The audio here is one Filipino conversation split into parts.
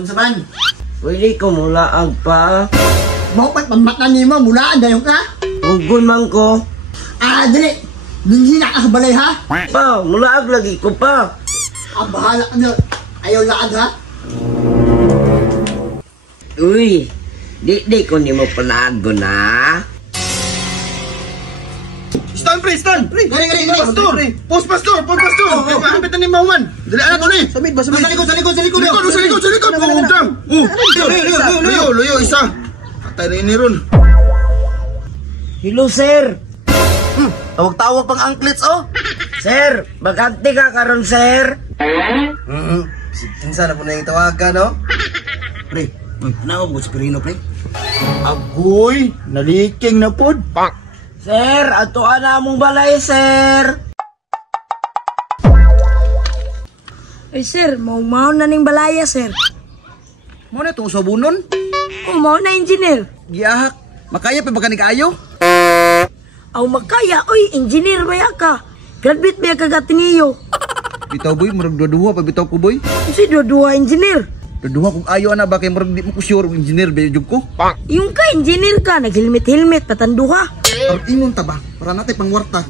Unsa man? Pwede ko mulaag pa. Mo pat pamatan nimo mulaan dayon ka? Hugon man ko. Dili. Ninhina ka sa balay ha? Pa, mulaag lagi ko pa. Bahala ka na. Ayaw laag ha? Uy, di ko ni mo panago na. Stand pre, stand pre. Gari, Pastor. Post pastor. Kaya mahapit na ni Mauman. Dali anak ko ni. Samid ba? Sa likod. Sa likod. Udang. Luyo, isa. Patay na ini ron. Hello, sir. Tawag pang anklets oh. Sir, bagante ka karon, sir. Insa na po na yung tawagan no? Pre, ano mo si Perino pre? Agoy, naliking na pod. Sir, ato na mong balay, sir. Ay sir, mau na ning balaya sir. Mo na itong sabunon. Mau na engineer. Giyahak. Makaya pa ba ka ni kaayo? Aw makaya, oy, engineer ba ka? Graduate ba ka gatiniyo? Bitaw boy, murag dua-dua pa bitaw ko boy. Si dua engineer. Dua kung ayo ana ba kay murag di mo ko sure og engineer ba jud ko. Yung ka engineer ka, nag-helmet patanduha. Ang ingon ta ba? Para natin pangwarta.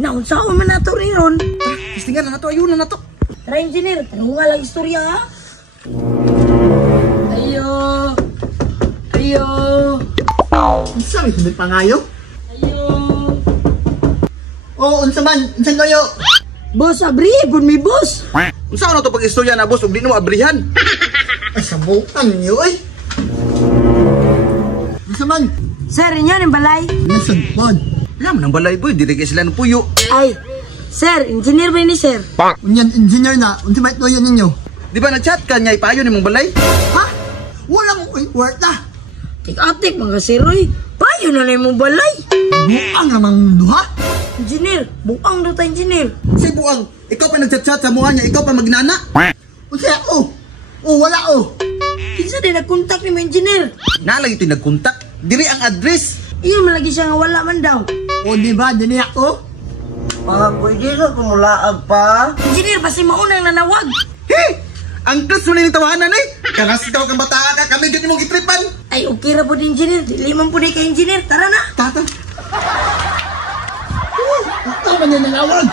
Naunsaon man nato ron. Istingan na nato, ayun na nato. Tara engineer, tanunga lang istorya ha. Ayo. Unsa may sunod pangayo? Ayo. Oh, unsa man? Unsa kayo? Boss, abri, bun mi boss. Unsa ano to pag istorya na boss ug di mo abrihan? Ay, sabukan niyo ay. Unsa man? Sir, inyo ng balay. Nasaan pod? Alam nang balay boy, dili kay sila ng puyo. Ay, sir, engineer ba ni sir? Unyan engineer na. Unsa may tuyo ninyo? Di ba na-chat ka niya ipayo ni mong balay? Ha? Walang kwarta. Tik-atik mga siroy. Payo na lang mong balay. Buang namang duha. Engineer, buang daw ta engineer. Si Buang, ikaw pa nagchat-chat sa mukha niya, ikaw pa magnana. Unsa oh? Oh, wala oh. Kinsa din nag-contact ni mo engineer? Nalagi ito nag-contact. Diri ang address. Iyon malagi siya nga wala man daw. O di ba dili ako? Pa, pwede ko mulaag pa. Engineer, basi maunang nanawag. Hey! Ang class mo na yung tawanan eh! Kanas ikaw kang bata ka, kami dyan mong itripan! Ay, okay ra po din engineer. Dili man po di ka engineer. Tara na. Tata. Tama niya nangawag.